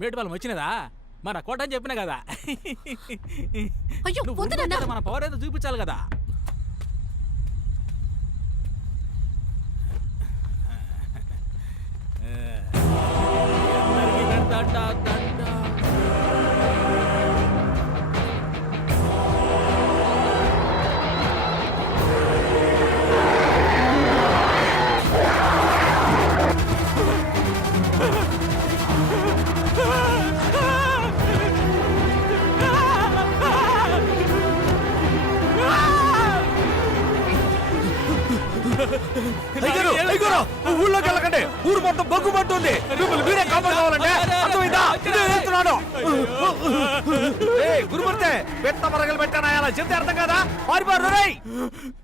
మేటుపాలెం వచ్చినదా మన కోట అని చెప్పినా కదా. అయ్యో, నువ్వు వద్దు ఉండు నాన్న. కదా, మన పవర్ ఏదో చూపించాలి కదా. అందరికీ దండ, దండ. ఊళ్ళోకి వెళ్ళకండి, ఊరు మొత్తం బొగ్గుమంటుంది. మిమ్మల్ని మీరే కాపాడుకోవాలంటే అర్థమైందా? ఇదే చెప్తున్నాను. గురుమూర్తి పెద్ద మరగలు పెట్టానా, అలా చెప్తే అర్థం కదా. పారిపోరు రేయ్.